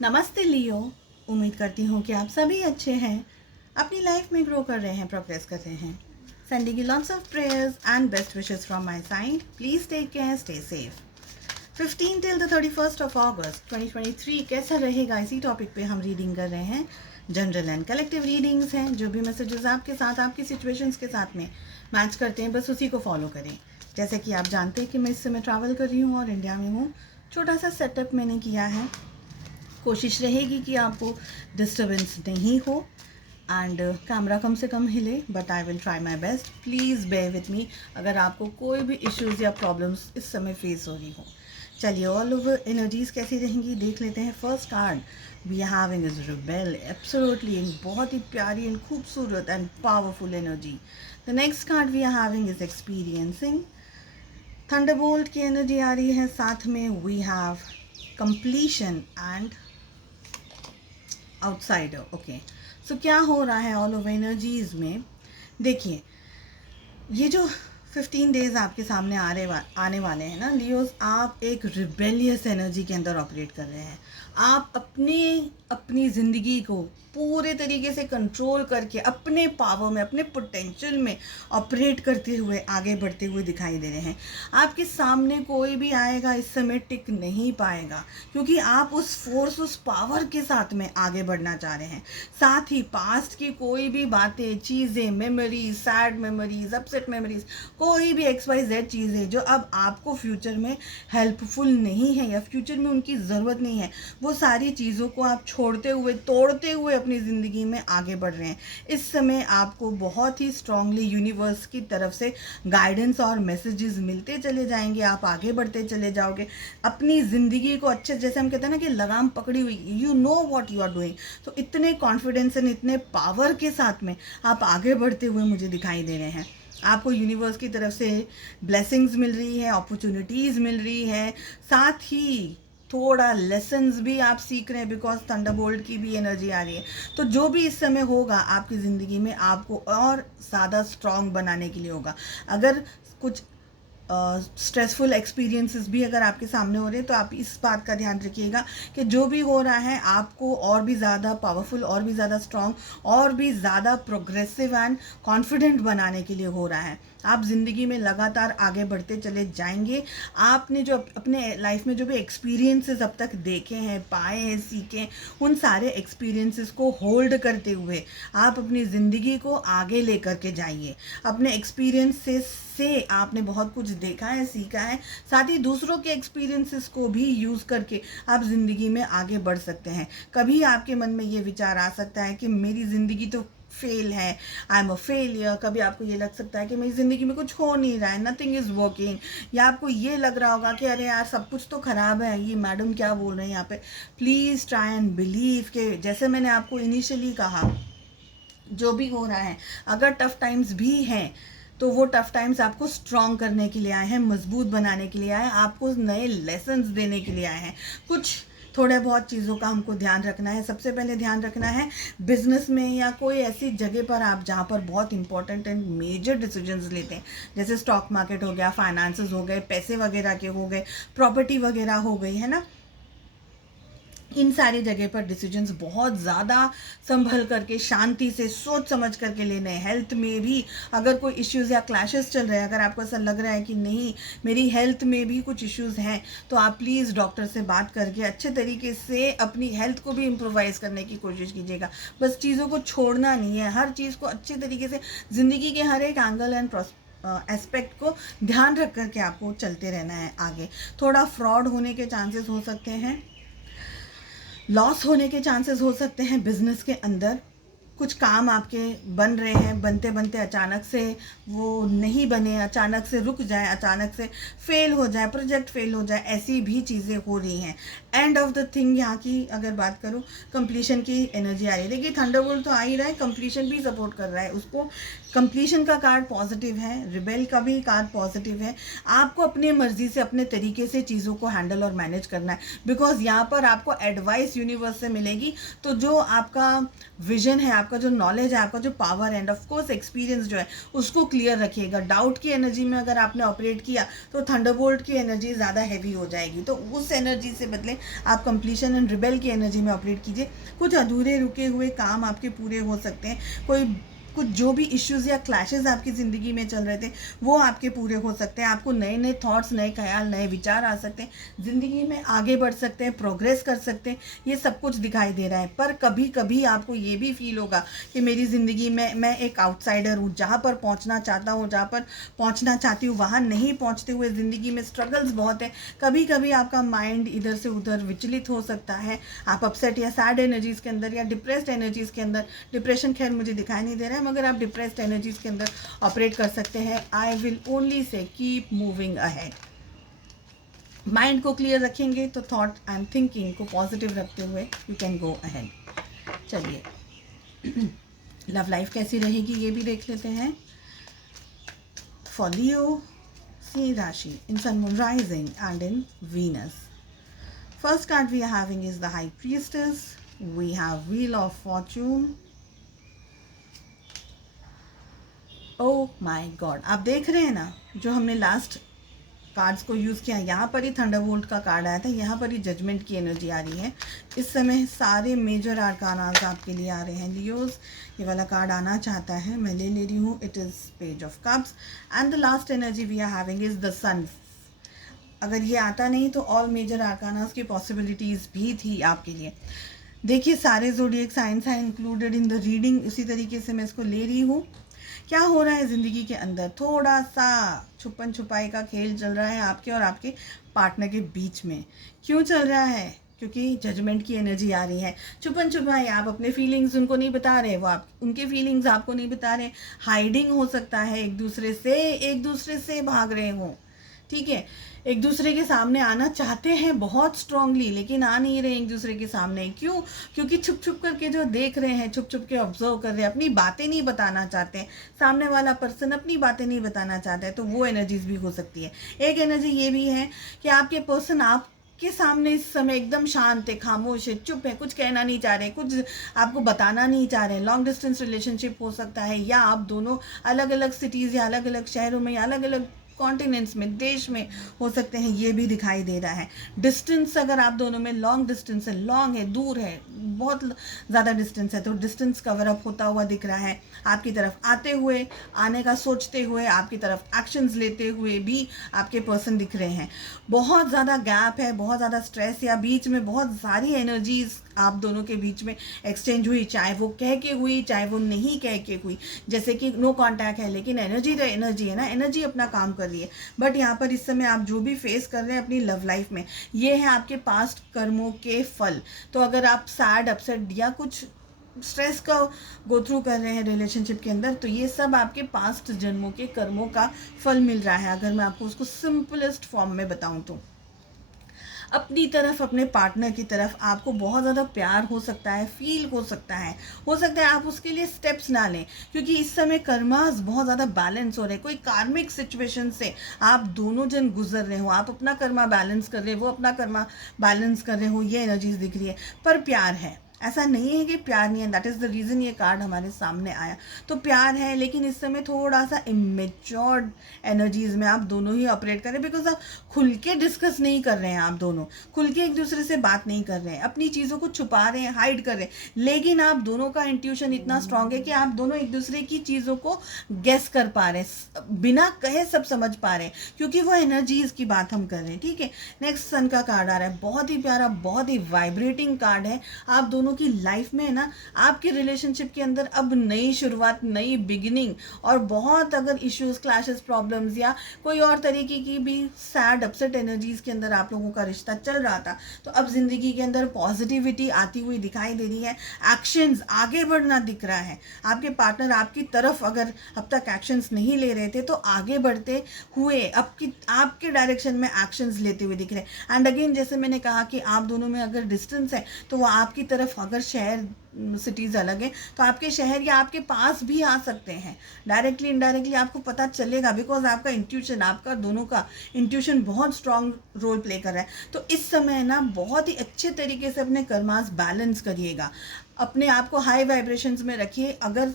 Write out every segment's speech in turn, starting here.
नमस्ते लियो। उम्मीद करती हूँ कि आप सभी अच्छे हैं, अपनी लाइफ में ग्रो कर रहे हैं, प्रोग्रेस कर रहे हैं। Sending you lots of prayers and best wishes from my side. Please take care, stay safe. 15 till the 31st of August 2023 कैसा रहेगा, इसी टॉपिक पे हम रीडिंग कर रहे हैं। जनरल एंड कलेक्टिव रीडिंग्स हैं। जो भी मैसेजेस आपके साथ, आपकी सिचुएशंस के साथ में मैच करते हैं, बस उसी को फॉलो करें। जैसे कि आप जानते हैं कि मैं इस समय ट्रैवल कर रही हूँ और इंडिया में हूँ। छोटा सा सेटअप मैंने किया है। कोशिश रहेगी कि आपको डिस्टर्बेंस नहीं हो एंड कैमरा कम से कम हिले, but I will try my best. Please bear with me अगर आपको कोई भी इश्यूज़ या प्रॉब्लम्स इस समय फेस हो रही हो। चलिए, ऑल ओवर एनर्जीज कैसी रहेंगी देख लेते हैं। First card we are having is rebel, absolutely in बहुत ही प्यारी एंड खूबसूरत and powerful energy. The next card we are having is experiencing. Thunderbolt की एनर्जी आ रही है, साथ में we have completion and outsider. Okay, so क्या हो रहा है ऑल ओवर एनर्जीज में? देखिए, ये जो 15 डेज आपके सामने आने वाले हैं ना लियोस, आप एक रिबेलियस एनर्जी के अंदर ऑपरेट कर रहे हैं। आप अपनी ज़िंदगी को पूरे तरीके से कंट्रोल करके अपने पावर में, अपने पोटेंशियल में ऑपरेट करते हुए आगे बढ़ते हुए दिखाई दे रहे हैं। आपके सामने कोई भी आएगा इस समय टिक नहीं पाएगा, क्योंकि आप उस फोर्स, उस पावर के साथ में आगे बढ़ना चाह रहे हैं। साथ ही पास्ट की कोई भी बातें, चीज़ें, memories, sad memories, upset memories, कोई भी XYZ चीज़ें जो अब आपको फ्यूचर में हेल्पफुल नहीं है या फ्यूचर में उनकी ज़रूरत नहीं है, वो सारी चीज़ों को आप छोड़ते हुए, तोड़ते हुए अपनी ज़िंदगी में आगे बढ़ रहे हैं। इस समय आपको बहुत ही स्ट्रांगली यूनिवर्स की तरफ से गाइडेंस और मैसेजेस मिलते चले जाएंगे। आप आगे बढ़ते चले जाओगे अपनी ज़िंदगी को अच्छे, जैसे हम कहते हैं ना कि लगाम पकड़ी हुई, you know what you are doing. तो इतने कॉन्फिडेंस एंड इतने पावर के साथ में आप आगे बढ़ते हुए मुझे दिखाई दे रहे हैं। आपको यूनिवर्स की तरफ से ब्लेसिंग्स मिल रही है, अपॉर्चुनिटीज़ मिल रही है, साथ ही थोड़ा लेसन्स भी आप सीख रहे हैं, बिकॉज थंडरबोल्ट की भी एनर्जी आ रही है। तो जो भी इस समय होगा आपकी ज़िंदगी में, आपको और ज़्यादा स्ट्रांग बनाने के लिए होगा। अगर कुछ स्ट्रेसफुल एक्सपीरियंसेस भी अगर आपके सामने हो रहे हैं, तो आप इस बात का ध्यान रखिएगा कि जो भी हो रहा है आपको और भी ज़्यादा पावरफुल, और भी ज़्यादा स्ट्रांग, और भी ज़्यादा प्रोग्रेसिव एंड कॉन्फिडेंट बनाने के लिए हो रहा है। आप ज़िंदगी में लगातार आगे बढ़ते चले जाएंगे। आपने जो अपने लाइफ में जो भी एक्सपीरियंसेस अब तक देखे हैं, पाए हैं, सीखे हैं, उन सारे एक्सपीरियंसेस को होल्ड करते हुए आप अपनी ज़िंदगी को आगे लेकर के जाइए। अपने एक्सपीरियंसेस से आपने बहुत कुछ देखा है, सीखा है, साथ ही दूसरों के एक्सपीरियंसेस को भी यूज़ करके आप ज़िंदगी में आगे बढ़ सकते हैं। कभी आपके मन में ये विचार आ सकता है कि मेरी ज़िंदगी तो फेल है, आई एम अ फेलियर। कभी आपको ये लग सकता है कि मेरी ज़िंदगी में कुछ हो नहीं रहा है, नथिंग इज़ वर्किंग। या आपको ये लग रहा होगा कि अरे यार, सब कुछ तो ख़राब है, ये मैडम क्या बोल रहे हैं यहाँ पे। प्लीज़ ट्राई एंड बिलीव के, जैसे मैंने आपको इनिशियली कहा, जो भी हो रहा है, अगर टफ़ टाइम्स भी हैं तो वो टफ़ टाइम्स आपको स्ट्रॉन्ग करने के लिए आए हैं, मजबूत बनाने के लिए आए हैं, आपको नए लेसन्स देने के लिए आए हैं। कुछ थोड़े बहुत चीज़ों का हमको ध्यान रखना है। सबसे पहले ध्यान रखना है बिजनेस में या कोई ऐसी जगह पर आप जहाँ पर बहुत इंपॉर्टेंट एंड मेजर डिसीजंस लेते हैं, जैसे स्टॉक मार्केट हो गया, फाइनेंसेस हो गए, पैसे वगैरह के हो गए, प्रॉपर्टी वगैरह हो गई, है ना। इन सारी जगह पर डिसीजंस बहुत ज़्यादा संभल करके, शांति से, सोच समझ करके लेने हैं। हेल्थ में भी अगर कोई इश्यूज़ या क्लैशेस चल रहे हैं, अगर आपको ऐसा लग रहा है कि नहीं मेरी हेल्थ में भी कुछ इश्यूज़ हैं, तो आप प्लीज़ डॉक्टर से बात करके अच्छे तरीके से अपनी हेल्थ को भी इम्प्रोवाइज़ करने की कोशिश कीजिएगा। बस चीज़ों को छोड़ना नहीं है, हर चीज़ को अच्छे तरीके से, ज़िंदगी के हर एक एंगल एंड एस्पेक्ट को ध्यान रख करके आपको चलते रहना है आगे। थोड़ा फ्रॉड होने के चांसेस हो सकते हैं, लॉस होने के चांसेस हो सकते हैं बिजनेस के अंदर। कुछ काम आपके बन रहे हैं, बनते बनते अचानक से वो नहीं बने, अचानक से रुक जाए, अचानक से फेल हो जाए, प्रोजेक्ट फेल हो जाए, ऐसी भी चीज़ें हो रही हैं। एंड ऑफ द थिंग यहाँ की अगर बात करूँ, कंप्लीशन की एनर्जी आ रही है। देखिए, थंडरबोल्ट तो आ ही रहा है, कंप्लीशन भी सपोर्ट कर रहा है उसको। कंप्लीशन का कार्ड पॉजिटिव है, रिबेल का भी कार्ड पॉजिटिव है। आपको अपनी मर्जी से, अपने तरीके से चीज़ों को हैंडल और मैनेज करना है, बिकॉज यहाँ पर आपको एडवाइस यूनिवर्स से मिलेगी। तो जो आपका विजन है, आपका जो नॉलेज है, आपका जो पावर है, एंड ऑफ कोर्स एक्सपीरियंस जो है उसको क्लियर रखिएगा। डाउट की एनर्जी में अगर आपने ऑपरेट किया तो थंडरबोल्ट की एनर्जी ज़्यादा हैवी हो जाएगी, तो उस एनर्जी से बदले आप कंप्लीशन एंड रिबेल की एनर्जी में ऑपरेट कीजिए। कुछ अधूरे रुके हुए काम आपके पूरे हो सकते हैं, कुछ जो भी इश्यूज़ या क्लैशेस आपकी ज़िंदगी में चल रहे थे वो आपके पूरे हो सकते हैं। आपको नए नए थॉट्स, नए ख्याल, नए विचार आ सकते हैं, ज़िंदगी में आगे बढ़ सकते हैं, प्रोग्रेस कर सकते हैं, ये सब कुछ दिखाई दे रहा है। पर कभी कभी आपको ये भी फील होगा कि मेरी ज़िंदगी में मैं एक आउटसाइडर हूँ, जहाँ पर पहुँचना चाहता हूँ, जहाँ पर पहुँचना चाहती हूँ वहाँ नहीं पहुँचते हुए ज़िंदगी में स्ट्रगल्स बहुत है। कभी कभी आपका माइंड इधर से उधर विचलित हो सकता है, आप अपसेट या सैड एनर्जीज़ के अंदर या डिप्रेस्ड एनर्जीज़ के अंदर, डिप्रेशन खैर मुझे दिखाई नहीं दे रहा है, मगर आप डिप्रेस्ड एनर्जीज के अंदर ऑपरेट कर सकते हैं। I will only say keep moving ahead. Mind को क्लियर रखेंगे तो थॉट एंड थिंकिंग को पॉजिटिव रखते हुए यू कैन गो अहेड। चलिए लव लाइफ कैसी रहेगी ये भी देख लेते हैं। फॉर लियो सिंह राशि in sun moon rising and in Venus, first card we are having is the high priestess, we have wheel of fortune. Oh my God, आप देख रहे हैं ना जो हमने लास्ट कार्ड्स को यूज़ किया, यहाँ पर ही थंडरबोल्ट का कार्ड आया था, यहाँ पर ही जजमेंट की एनर्जी आ रही है। इस समय सारे मेजर आर्कानास आपके लिए आ रहे हैं लियोस। ये वाला कार्ड आना चाहता है, मैं ले रही हूँ। It is page of cups and the last energy we are having is the sun. अगर ये आता नहीं तो ऑल मेजर आर्कानास की पॉसिबिलिटीज़ भी थी आपके लिए। देखिए सारे ज़ोडिएक साइंस हैं इंक्लूडेड इन द रीडिंग, इसी तरीके से मैं इसको ले रही हूँ। क्या हो रहा है ज़िंदगी के अंदर, थोड़ा सा छुपन छुपाई का खेल चल रहा है आपके और आपके पार्टनर के बीच में। क्यों चल रहा है? क्योंकि जजमेंट की एनर्जी आ रही है। छुपन छुपाई, आप अपने फीलिंग्स उनको नहीं बता रहे, वो आप उनके फीलिंग्स आपको नहीं बता रहे। हाइडिंग हो सकता है, एक दूसरे से भाग रहे हो, ठीक है। एक दूसरे के सामने आना चाहते हैं बहुत स्ट्रांगली, लेकिन आ नहीं रहे एक दूसरे के सामने। क्यों? क्योंकि छुप छुप करके जो देख रहे हैं, छुप छुप के ऑब्जर्व कर रहे हैं, अपनी बातें नहीं बताना चाहते हैं। सामने वाला पर्सन अपनी बातें नहीं बताना चाहता है, तो वो एनर्जीज भी हो सकती है। एक एनर्जी ये भी है कि आपके पर्सन के सामने इस समय एकदम शांत है, खामोश है, चुप है, कुछ कहना नहीं चाह रहे, कुछ आपको बताना नहीं चाह रहे। लॉन्ग डिस्टेंस रिलेशनशिप हो सकता है, या आप दोनों अलग अलग सिटीज़ या अलग अलग शहरों में या अलग अलग कॉन्टिनेंट्स में, देश में हो सकते हैं, ये भी दिखाई दे रहा है। डिस्टेंस अगर आप दोनों में लॉन्ग डिस्टेंस है, लॉन्ग है, दूर है, बहुत ज़्यादा डिस्टेंस है, तो डिस्टेंस कवर अप होता हुआ दिख रहा है। आपकी तरफ आते हुए, आने का सोचते हुए, आपकी तरफ एक्शंस लेते हुए भी आपके पर्सन दिख रहे हैं। बहुत ज़्यादा गैप है, बहुत ज़्यादा स्ट्रेस, या बीच में बहुत सारी एनर्जीज आप दोनों के बीच में एक्सचेंज हुई, चाहे वो कह के हुई, चाहे वो नहीं कह के हुई। जैसे कि नो कांटेक्ट है, लेकिन एनर्जी तो एनर्जी है ना, एनर्जी अपना काम कर रही है। बट यहाँ पर इस समय आप जो भी फेस कर रहे हैं अपनी लव लाइफ में, ये है आपके पास्ट कर्मों के फल। तो अगर आप सैड, अपसेट या कुछ स्ट्रेस का गो थ्रू कर रहे हैं रिलेशनशिप के अंदर, तो ये सब आपके पास्ट जन्मों के कर्मों का फल मिल रहा है। अगर मैं आपको उसको सिंपलेस्ट फॉर्म में बताऊं तो अपनी तरफ, अपने पार्टनर की तरफ आपको बहुत ज़्यादा प्यार हो सकता है, फील हो सकता है आप उसके लिए स्टेप्स ना लें, क्योंकि इस समय कर्मास बहुत ज़्यादा बैलेंस हो रहे हैं। कोई कार्मिक सिचुएशन से आप दोनों जन गुजर रहे हो, आप अपना कर्मा बैलेंस कर रहे हो, वो अपना कर्मा बैलेंस कर रहे हो, ये एनर्जीज दिख रही है। पर प्यार है, ऐसा नहीं है कि प्यार नहीं है। दैट इज़ द रीज़न ये कार्ड हमारे सामने आया। तो प्यार है, लेकिन इस समय थोड़ा सा इमेच्योर्ड एनर्जीज में आप दोनों ही ऑपरेट कर रहे हैं, बिकॉज आप खुल के डिस्कस नहीं कर रहे हैं, आप दोनों खुल के एक दूसरे से बात नहीं कर रहे हैं, अपनी चीज़ों को छुपा रहे हैं, हाइड कर रहे हैं। लेकिन आप दोनों का इंट्यूशन इतना स्ट्रांग है कि आप दोनों एक दूसरे की चीज़ों को गेस कर पा रहे हैं, बिना कहे सब समझ पा रहे हैं, क्योंकि वो एनर्जीज की बात हम कर रहे हैं, ठीक है। नेक्स्ट सन का कार्ड आ रहा है, बहुत ही प्यारा, बहुत ही वाइब्रेटिंग कार्ड है। आप दोनों की लाइफ में है ना, आपके रिलेशनशिप के अंदर अब नई शुरुआत, नई बिगिनिंग, और बहुत अगर इश्यूज, क्लैशेस, प्रॉब्लम्स या कोई और तरीके की भी सैड, अपसेट एनर्जीज के अंदर आप लोगों का रिश्ता चल रहा था, तो अब जिंदगी के अंदर पॉजिटिविटी आती हुई दिखाई दे रही है। एक्शंस, आगे बढ़ना दिख रहा है। आपके पार्टनर आपकी तरफ अगर अब तक एक्शंस नहीं ले रहे थे, तो आगे बढ़ते हुए आपके डायरेक्शन में एक्शंस लेते हुए दिख रहे हैं। एंड अगेन, जैसे मैंने कहा कि आप दोनों में अगर डिस्टेंस है, तो वो आपकी तरफ अगर शहर सिटीज़ अलग है तो आपके शहर या आपके पास भी आ सकते हैं, डायरेक्टली इनडायरेक्टली आपको पता चलेगा, बिकॉज आपका इंट्यूशन, आपका दोनों का इंट्यूशन बहुत स्ट्रॉन्ग रोल प्ले कर रहा है। तो इस समय ना बहुत ही अच्छे तरीके से अपने कर्मास बैलेंस करिएगा, अपने आप को हाई वाइब्रेशंस में रखिए। अगर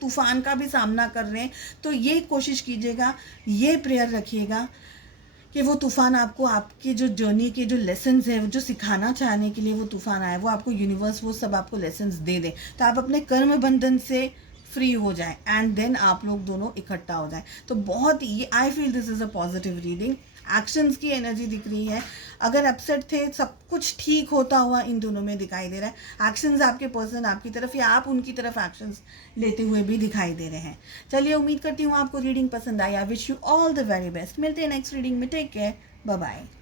तूफान का भी सामना कर रहे हैं तो ये कोशिश कीजिएगा, ये प्रेयर रखिएगा कि वो तूफ़ान आपको आपके जो जर्नी के जो लेसन्स है, जो सिखाना चाहने के लिए वो तूफ़ान आया, वो आपको यूनिवर्स वो सब आपको लेसन्स दे दे, तो आप अपने कर्म बंधन से फ्री हो जाए एंड देन आप लोग दोनों इकट्ठा हो जाए। तो बहुत ही, I feel this is a positive reading. Actions की एनर्जी दिख रही है, अगर अपसेट थे सब कुछ ठीक होता हुआ इन दोनों में दिखाई दे रहा है। एक्शंस आपके पर्सन आपकी तरफ या आप उनकी तरफ एक्शंस लेते हुए भी दिखाई दे रहे हैं। चलिए, उम्मीद करती हूँ आपको रीडिंग पसंद आई। I wish you all the very best. मिलते हैं नेक्स्ट रीडिंग में। Take care, bye bye.